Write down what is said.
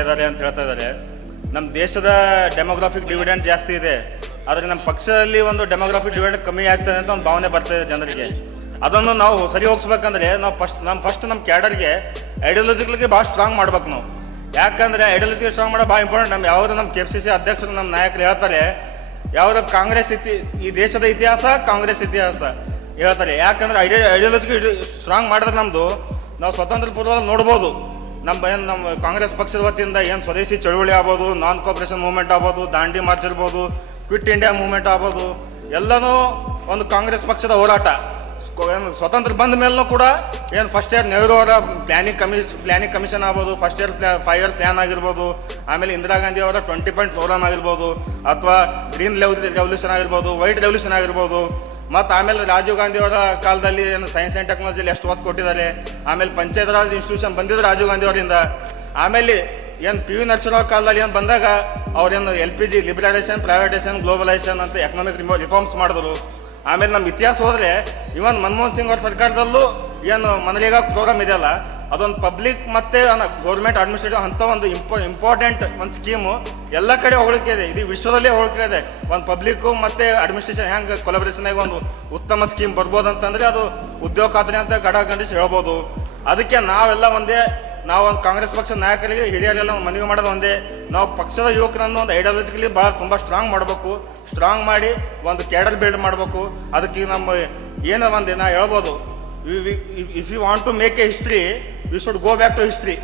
ಇದ್ದಾರೆ ಅಂತ ಹೇಳ್ತಾ ಇದ್ದಾರೆ. ನಮ್ಮ ದೇಶದ ಡೆಮೋಗ್ರಾಫಿಕ್ ಡಿವಿಡೆಂಡ್ ಜಾಸ್ತಿ ಇದೆ, ಆದರೆ ನಮ್ಮ ಪಕ್ಷದಲ್ಲಿ ಒಂದು ಡೆಮೋಗ್ರಾಫಿಕ್ ಡಿವಿಡೆಂಡ್ ಕಮ್ಮಿ ಆಗ್ತದೆ ಅಂತ ಒಂದು ಭಾವನೆ ಬರ್ತಾ ಇದೆ ಜನರಿಗೆ. ಅದನ್ನು ನಾವು ಸರಿ ಹೋಗಿಸ್ಬೇಕಂದ್ರೆ ನಾವು ನಮ್ಮ ಕ್ಯಾಡರ್ಗೆ ಐಡಿಯಾಲಜಿಗಳಿಗೆ ಭಾಳ ಸ್ಟ್ರಾಂಗ್ ಮಾಡ್ಬೇಕು ನಾವು. ಯಾಕಂದ್ರೆ ಐಡಿಯಾಲಜಿ ಸ್ಟ್ರಾಂಗ್ ಮಾಡೋದು ಭಾಳ ಇಂಪಾರ್ಟೆಂಟ್. ನಮ್ಮ KPCC ಅಧ್ಯಕ್ಷರು ನಮ್ಮ ನಾಯಕರು ಹೇಳ್ತಾರೆ, ಯಾವ್ದು ಕಾಂಗ್ರೆಸ್ ಈ ದೇಶದ ಇತಿಹಾಸ ಕಾಂಗ್ರೆಸ್ ಇತಿಹಾಸ ಹೇಳ್ತಾರೆ. ಯಾಕಂದ್ರೆ ಐಡಿಯಾಲಜಿ ಸ್ಟ್ರಾಂಗ್ ಮಾಡಿದ್ರೆ ನಮ್ದು ನಾವು ಸ್ವತಂತ್ರ ಪೂರ್ವದಲ್ಲಿ ನೋಡ್ಬೋದು. ನಮ್ಮ ಕಾಂಗ್ರೆಸ್ ಪಕ್ಷದ ವತಿಯಿಂದ ಏನು ಸ್ವದೇಶಿ ಚಳುವಳಿ ಆಗ್ಬೋದು, ನಾನ್ ಕೋಪರೇಷನ್ ಮೂವ್ಮೆಂಟ್ ಆಗ್ಬೋದು, ದಾಂಡಿ ಮಾರ್ಚ್ ಇರ್ಬೋದು, ಕ್ವಿಟ್ ಇಂಡಿಯಾ ಮೂವ್ಮೆಂಟ್ ಆಗ್ಬೋದು, ಎಲ್ಲನೂ ಒಂದು ಕಾಂಗ್ರೆಸ್ ಪಕ್ಷದ ಹೋರಾಟ. ಸ್ವತಂತ್ರ ಬಂದ ಮೇಲೂ ಕೂಡ ಏನು ಫಸ್ಟ್ ಇಯರ್ ನೆಹರು ಅವರ ಪ್ಲಾನಿಂಗ್ ಕಮಿಷನ್ ಆಗ್ಬೋದು, ಫಸ್ಟ್ ಇಯರ್ 5 ಇಯರ್ ಪ್ಲಾನ್ ಆಗಿರ್ಬೋದು, ಆಮೇಲೆ ಇಂದಿರಾ ಗಾಂಧಿ ಅವರ 20 ಪಾಯಿಂಟ್ ಪ್ರೋಗ್ರಾಮ್ ಆಗಿರ್ಬೋದು, ಅಥವಾ ಗ್ರೀನ್ ರೆವಲ್ಯೂಷನ್ ಆಗಿರ್ಬೋದು, ವೈಟ್ ರೆವಲ್ಯೂಷನ್ ಆಗಿರ್ಬೋದು, ಮತ್ತು ಆಮೇಲೆ ರಾಜೀವ್ ಗಾಂಧಿ ಅವರ ಕಾಲದಲ್ಲಿ ಏನು ಸೈನ್ಸ್ ಆ್ಯಂಡ್ ಟೆಕ್ನಾಲಜಿಲಿ ಎಷ್ಟು ಒತ್ತು ಕೊಟ್ಟಿದ್ದಾರೆ. ಆಮೇಲೆ ಪಂಚಾಯತ್ ರಾಜ್ ಇನ್ಸ್ಟಿಟ್ಯೂಷನ್ ಬಂದಿದ್ದು ರಾಜೀವ್ ಗಾಂಧಿ ಅವರಿಂದ. ಆಮೇಲೆ ಏನು PV ನರಸಿಂಹರಾವ್ ಕಾಲದಲ್ಲಿ ಏನು ಬಂದಾಗ ಅವ್ರೇನು LPG ಲಿಬರಲೈಸೇಷನ್, ಪ್ರೈವೇಟೈಸೇಷನ್, ಗ್ಲೋಬಲೈಸೇಷನ್ ಅಂತ ಎಕನಾಮಿಕ್ ರಿಫಾರ್ಮ್ಸ್ ಮಾಡಿದ್ರು. ಆಮೇಲೆ ನಮ್ಮ ಇತಿಹಾಸ ಹೋದರೆ ಇವನ್ ಮನಮೋಹನ್ ಸಿಂಗ್ ಅವ್ರ ಸರ್ಕಾರದಲ್ಲೂ ಏನು ಮನರೇಗಾ ಪ್ರೋಗ್ರಾಮ್ ಇದೆಯಲ್ಲ, ಅದೊಂದು ಪಬ್ಲಿಕ್ ಮತ್ತೆ ಗೌರ್ಮೆಂಟ್ ಅಡ್ಮಿನಿಸ್ಟ್ರೇಟಿವ್ ಅಂತ ಒಂದು ಇಂಪಾರ್ಟೆಂಟ್ ಒಂದು ಸ್ಕೀಮು ಎಲ್ಲ ಕಡೆ ಹೋಗ್ಲಿಕ್ಕೆ ಇದೆ. ಇದು ವಿಶ್ವದಲ್ಲೇ ಹೋಗ್ಲಿಕ್ಕೆ ಇದೆ. ಒಂದು ಪಬ್ಲಿಕ್ಕು ಮತ್ತೆ ಅಡ್ಮಿನಿಸ್ಟ್ರೇಷನ್ ಹೆಂಗೆ ಕೊಲಾಬರೇಷನ್ ಆಗಿ ಒಂದು ಉತ್ತಮ ಸ್ಕೀಮ್ ಬರ್ಬೋದು ಅಂತಂದ್ರೆ ಅದು ಉದ್ಯೋಗ ಖಾತ್ರಿ ಅಂತ ಗಡಗಂಡಿಸಿ ಹೇಳ್ಬೋದು. ಅದಕ್ಕೆ ನಾವೆಲ್ಲ ನಾವು ಒಂದು ಕಾಂಗ್ರೆಸ್ ಪಕ್ಷದ ನಾಯಕರಿಗೆ ಹಿರಿಯರೆಲ್ಲ ಮನವಿ ಮಾಡೋದು ಒಂದೇ, ನಾವು ಪಕ್ಷದ ಯುವಕರನ್ನು ಒಂದು ಐಡಿಯಾಲಜಿಕಲಿ ತುಂಬ ಸ್ಟ್ರಾಂಗ್ ಮಾಡಬೇಕು. ಸ್ಟ್ರಾಂಗ್ ಮಾಡಿ ಒಂದು ಕ್ಯಾಡರ್ ಬಿಲ್ಡ್ ಮಾಡಬೇಕು. ಅದಕ್ಕೆ ನಮ್ಮ ಏನೋ ಒಂದು ನಾ ಹೇಳ್ಬೋದು, if you want to make a history we should go back to history.